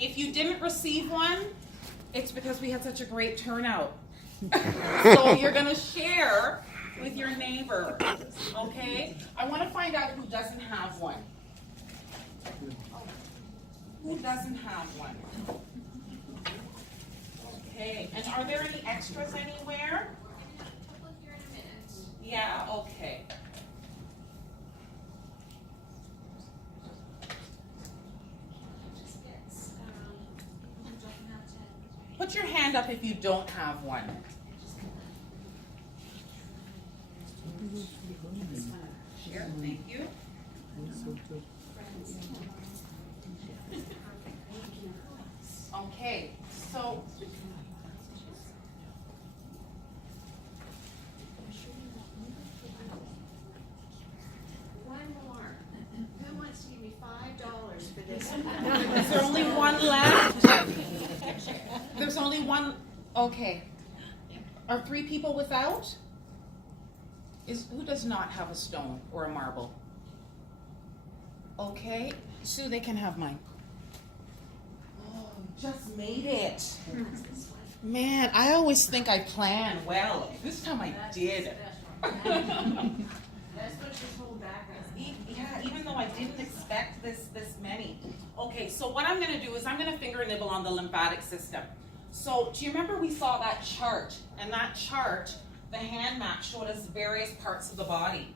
If you didn't receive one, it's because we had such a great turnout. So you're gonna share with your neighbor, okay? I wanna find out who doesn't have one. Who doesn't have one? Okay, and are there any extras anywhere? Yeah, okay. Put your hand up if you don't have one. Here, thank you. Okay, so one more. Who wants to give me $5 for this? is there only one left? There's only one. Okay. Are 3 people without? Who does not have a stone or a marble? Okay, Sue, they can have mine. Oh, just made it. Man, I always think I plan well. This time I did. That's what this whole background. Yeah, even though I didn't expect this many. Okay, so what I'm gonna do is I'm gonna finger nibble on the lymphatic system. So do you remember we saw that chart? And that chart, the hand map showed us various parts of the body.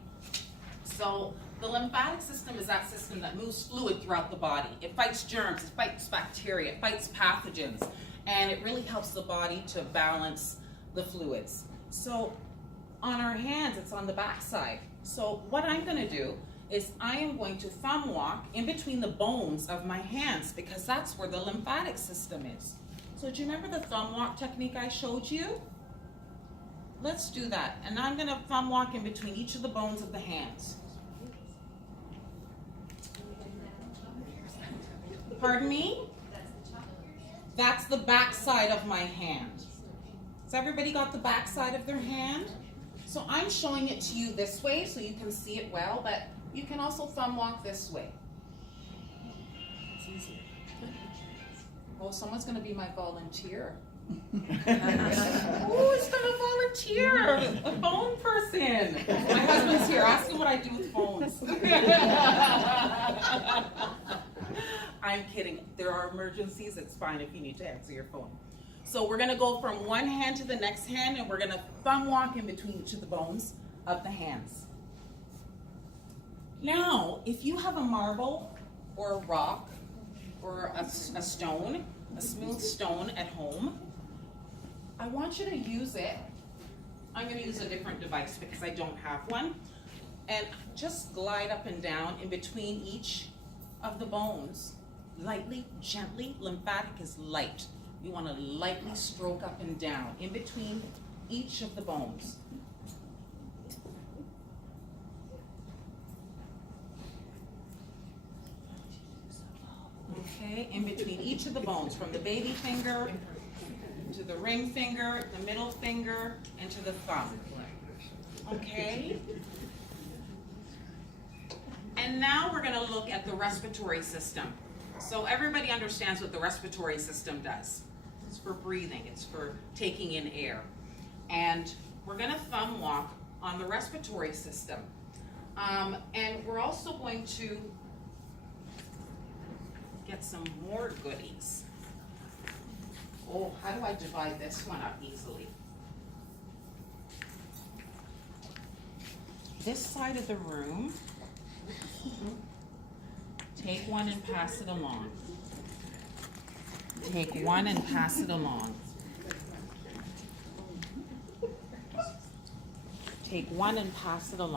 So the lymphatic system is that system that moves fluid throughout the body. It fights germs, it fights bacteria, it fights pathogens, and it really helps the body to balance the fluids. So on our hands, it's on the back side. So what I'm gonna do is I am going to thumb walk in between the bones of my hands because that's where the lymphatic system is. So do you remember the thumb walk technique I showed you? Let's do that. And I'm gonna thumb walk in between each of the bones of the hands. Pardon me? That's the back side of my hand. Has everybody got the back side of their hand? So I'm showing it to you this way so you can see it well, but you can also thumb walk this way. Oh, someone's gonna be my volunteer. Who's gonna volunteer? A phone person. My husband's here. Ask him what I do with phones. I'm kidding. There are emergencies. It's fine if you need to answer your phone. So we're gonna go from one hand to the next hand and we're gonna thumb walk in between each of the bones of the hands. Now, if you have a marble or a rock or a stone, a smooth stone at home, I want you to use it. I'm gonna use a different device because I don't have one. And just glide up and down in between each of the bones. Lightly, gently. Lymphatic is light. You want to lightly stroke up and down in between each of the bones. Okay, in between each of the bones, from the baby finger to the ring finger, the middle finger, and to the thumb. Okay? And now we're going to look at the respiratory system. So everybody understands what the respiratory system does. It's for breathing, it's for taking in air. And we're gonna thumb walk on the respiratory system. And we're also going to get some more goodies. Oh, how do I divide this one up easily? This side of the room, take one and pass it along. Take one and pass it along. Take one and pass it along.